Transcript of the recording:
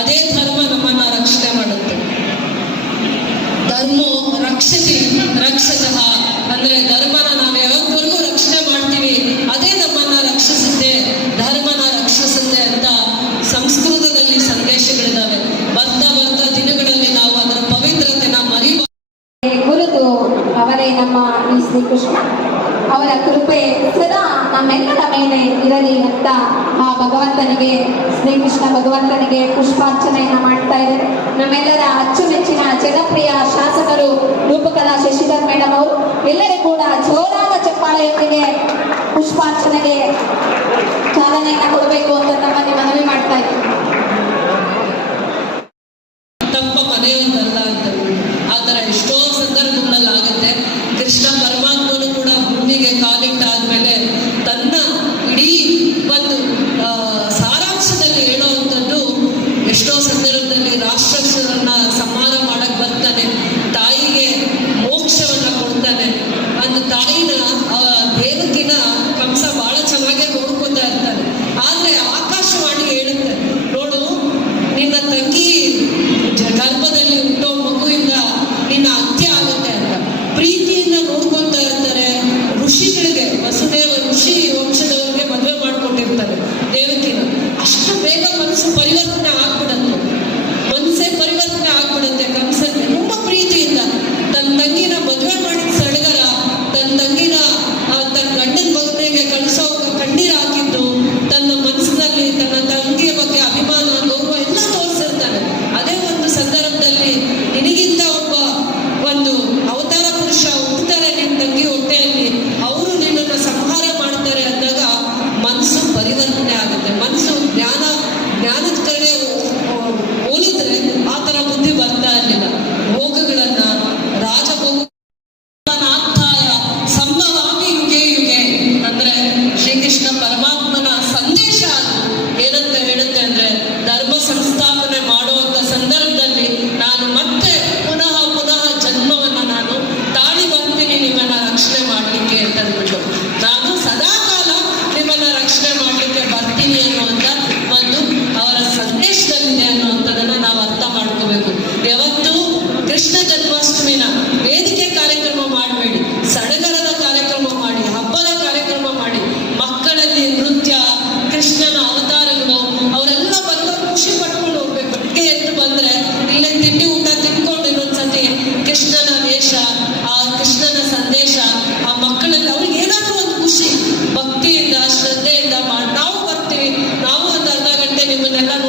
ಅದೇ ಧರ್ಮ ನಮ್ಮನ್ನ ರಕ್ಷಣೆ ಮಾಡುತ್ತೆ. ಧರ್ಮೋ ರಕ್ಷತಿ, ರಕ್ಷತಃ. ಅಂದ್ರೆ ಧರ್ಮನ ನಾವು ಯಾವತ್ತವರೆಗೂ ರಕ್ಷಣೆ ಮಾಡ್ತೀವಿ, ಅದೇ ನಮ್ಮನ್ನ ರಕ್ಷಿಸುತ್ತೆ, ಧರ್ಮನ ರಕ್ಷಿಸುತ್ತೆ ಅಂತ ಸಂಸ್ಕೃತದಲ್ಲಿ ಸಂದೇಶಗಳಿದ್ದಾವೆ ಬರ್ತಾ ಬರ್ತಾ ದಿನಗಳಲ್ಲಿ ನಾವು ಅದರ ಪವಿತ್ರತೆನ ಮರಿ ಕುರಿತು ಅವರೇ ನಮ್ಮ ಶ್ರೀಕೃಷ್ಣ. ಅವರ ಕೃಪೆ ಸದಾ ನಮ್ಮೆಲ್ಲರ ಮೇಲೆ ಇರಲಿ ಅಂತ ಆ ಭಗವಂತನಿಗೆ, ಶ್ರೀಕೃಷ್ಣ ಭಗವಂತನಿಗೆ ಪುಷ್ಪಾರ್ಚನೆಯನ್ನ ಮಾಡ್ತಾ ಇದ್ದಾರೆ. ನಮ್ಮೆಲ್ಲರ ಅಚ್ಚುಮೆಚ್ಚಿನ ಜನಪ್ರಿಯ ಶಾಸಕರು ರೂಪಕಲಾ ಶಶಿಧರ್ ಮೇಡಮ್ ಅವರು, ಎಲ್ಲರೂ ಕೂಡ ಜೋರಾದ ಚಪ್ಪಾಳೆಯೊಂದಿಗೆ ಪುಷ್ಪಾರ್ಚನೆಗೆ ಚಾಲನೆಯನ್ನ ಕೊಡಬೇಕು ಅಂತ ತಮ್ಮಲ್ಲಿ ಮನವಿ ಮಾಡ್ತಾ ಆ ಥರ ಎಷ್ಟೋ ಸಂದರ್ಭಗಳಲ್ಲಿ Christmas. Amen.